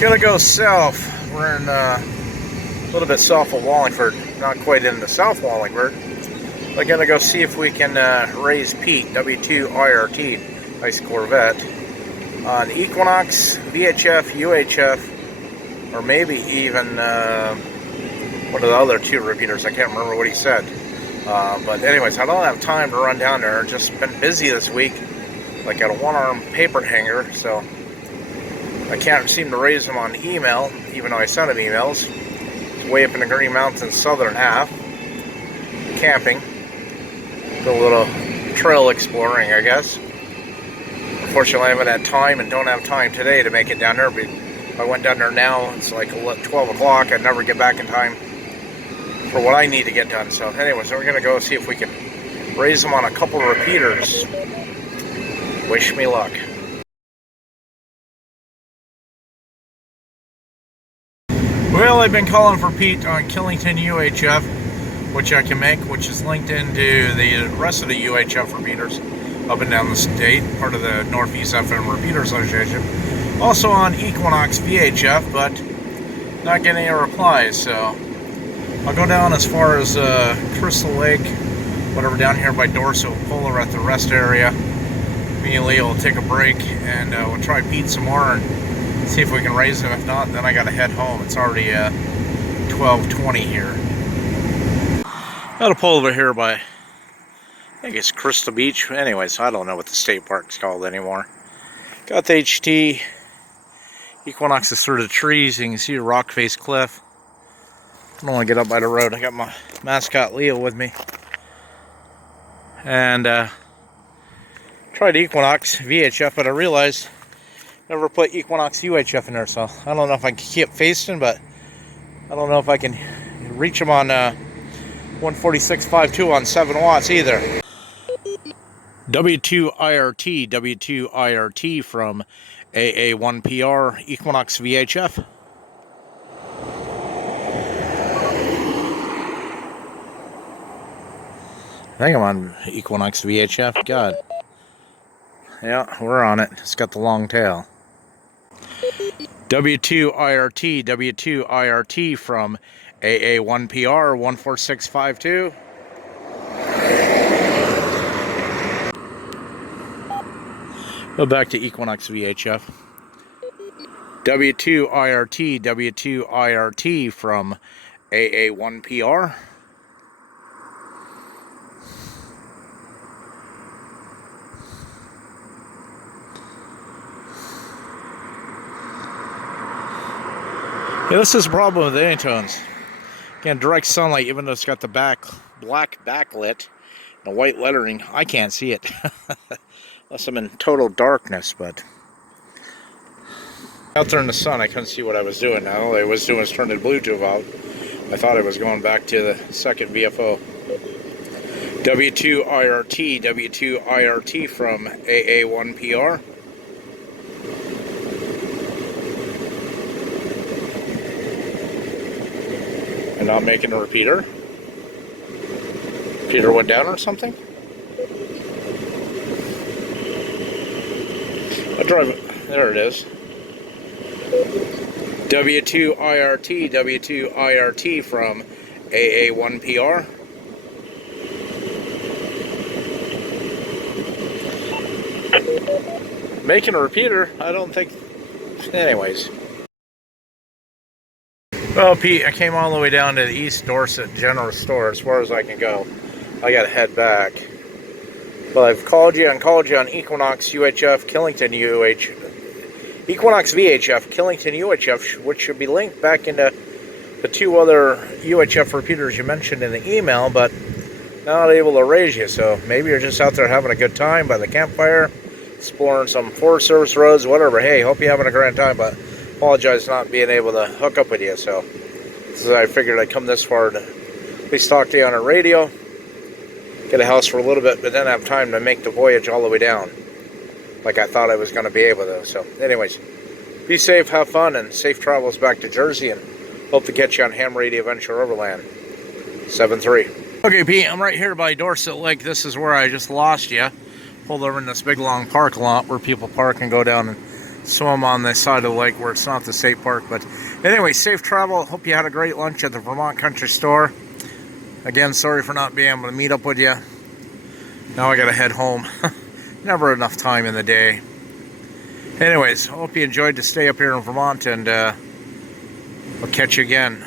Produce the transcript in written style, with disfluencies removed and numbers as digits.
Gonna go south. We're in a little bit south of Wallingford, not quite in the South Wallingford. We're gonna go see if we can raise Pete, W2IRT, nice Corvette, on Equinox, VHF, UHF, or maybe even one of the other two repeaters. I can't remember what he said. But anyways, I don't have time to run down there. Just been busy this week, like at a one-arm paper hanger, so I can't seem to raise him on email, even though I sent him emails. It's way up in the Green Mountains southern half, camping, do a little trail exploring, I guess. Unfortunately, I haven't had time and don't have time today to make it down there. But if I went down there now, it's like 12 o'clock. I'd never get back in time for what I need to get done. So anyways, we're going to go see if we can raise them on a couple of repeaters. Wish me luck. Well, I've been calling for Pete on Killington UHF, which I can make, which is linked into the rest of the UHF repeaters up and down the state, part of the Northeast FM Repeater Association. Also on Equinox VHF, but not getting any replies, so I'll go down as far as Crystal Lake, whatever, down here by Dorso, Polar at the rest area. Me and Leo will take a break, and we'll try Pete some more and see if we can raise him. If not, then I gotta head home. It's already 12:20 here. Got a pull over here by, I think it's Crystal Beach. Anyways, I don't know what the state park's called anymore. Got the HT Equinox assorted trees. You can see a rock face cliff. I don't want to get up by the road. I got my mascot Leo with me. And tried Equinox VHF, but I realized never put Equinox UHF in there, so I don't know if I can keep facing, but I don't know if I can reach them on 146.52 on 7 watts either. W2IRT, W2IRT from AA1PR Equinox VHF. I think I'm on Equinox VHF. God. Yeah, we're on it. It's got the long tail. W2IRT, W2IRT from AA1PR 14652. Go back to Equinox VHF. W2IRT, W2IRT from AA1PR. Yeah, this is the problem with the Anytones. Again, direct sunlight, even though it's got the black backlit and the white lettering, I can't see it. Unless I'm in total darkness, but out there in the sun, I couldn't see what I was doing. All I was doing was turning the Bluetooth out. I thought I was going back to the second VFO. W2IRT, W2IRT from AA1PR. And not making a repeater. Repeater went down or something? I'll drive it. There it is. W2IRT, W2IRT from AA1PR. Making a repeater? I don't think. Anyways. Well, Pete, I came all the way down to the East Dorset General Store, as far as I can go. I gotta head back. But I've called you on Equinox UHF, Killington Equinox VHF, Killington UHF, which should be linked back into the two other UHF repeaters you mentioned in the email, but not able to raise you. So maybe you're just out there having a good time by the campfire, exploring some Forest Service roads, whatever. Hey, hope you're having a grand time, but apologize not being able to hook up with you. So I figured I'd come this far to at least talk to you on a radio, get a house for a little bit, but then have time to make the voyage all the way down like I thought I was going to be able to. So anyways, be safe, have fun, and safe travels back to Jersey, and hope to catch you on Ham Radio Venture Overland 7-3. Okay, Pete, I'm right here by Dorset Lake. This is where I just lost you. Pulled over in this big long parking lot where people park and go down and swim on the side of the lake where it's not the state park. But anyway, safe travel. Hope you had a great lunch at the Vermont Country Store. Again, sorry for not being able to meet up with you. Now I gotta head home. Never enough time in the day. Anyways, hope you enjoyed to stay up here in Vermont, and I'll catch you again.